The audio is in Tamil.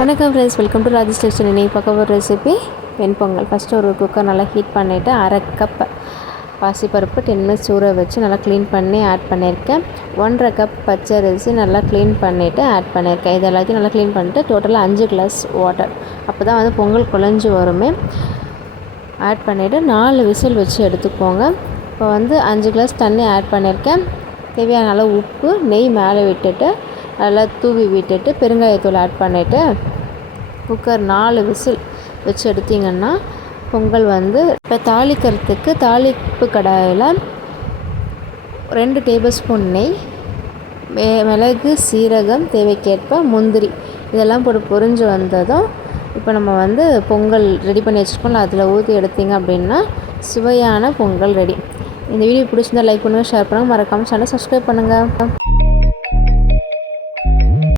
வணக்கம் friends, welcome to Rajesh kitchen. இன்றைக்கி பார்க்க போகிற ரெசிபி வெண்பொங்கல். ஃபஸ்ட்டு ஒரு குக்கர் நல்லா ஹீட் பண்ணிவிட்டு அரை கப் பாசிப்பருப்பு 10 மினிட்ஸ் ஊற வச்சு நல்லா க்ளீன் பண்ணி ஆட் பண்ணியிருக்கேன். 1.5 கப் பச்சரிசி நல்லா க்ளீன் பண்ணிவிட்டு ஆட் பண்ணியிருக்கேன். இது எல்லாத்தையும் நல்லா க்ளீன் பண்ணிவிட்டு டோட்டலாக 5 கிளாஸ் வாட்டர், அப்போ தான் வந்து பொங்கல் குழஞ்சி வருமே. ஆட் பண்ணிவிட்டு 4 விசில் வச்சு எடுத்துக்கோங்க. இப்போ வந்து 5 கிளாஸ் தண்ணி ஆட் பண்ணியிருக்கேன். தேவையான அளவு உப்பு, நெய் மேலே விட்டுட்டு நல்லா தூவி விட்டுட்டு பெருங்காயத்தூள் ஆட் பண்ணிவிட்டு குக்கர் 4 விசில் வச்சு எடுத்திங்கன்னா பொங்கல் வந்து. இப்போ தாளிக்கிறதுக்கு தாளிப்பு கடாயில் 2 டேபிள் ஸ்பூன் நெய், மிளகு, சீரகம், தேவைக்கேற்ப முந்திரி இதெல்லாம் போட்டு பொரிஞ்சு வந்ததும் இப்போ நம்ம வந்து பொங்கல் ரெடி பண்ணி வச்சுருக்கோம்ல, அதில் ஊற்றி எடுத்திங்க அப்படின்னா சுவையான பொங்கல் ரெடி. இந்த வீடியோ பிடிச்சிருந்தா லைக் பண்ணுங்கள், ஷேர் பண்ணுங்கள், மறக்காமல் சேனலை சப்ஸ்கிரைப் பண்ணுங்கள்.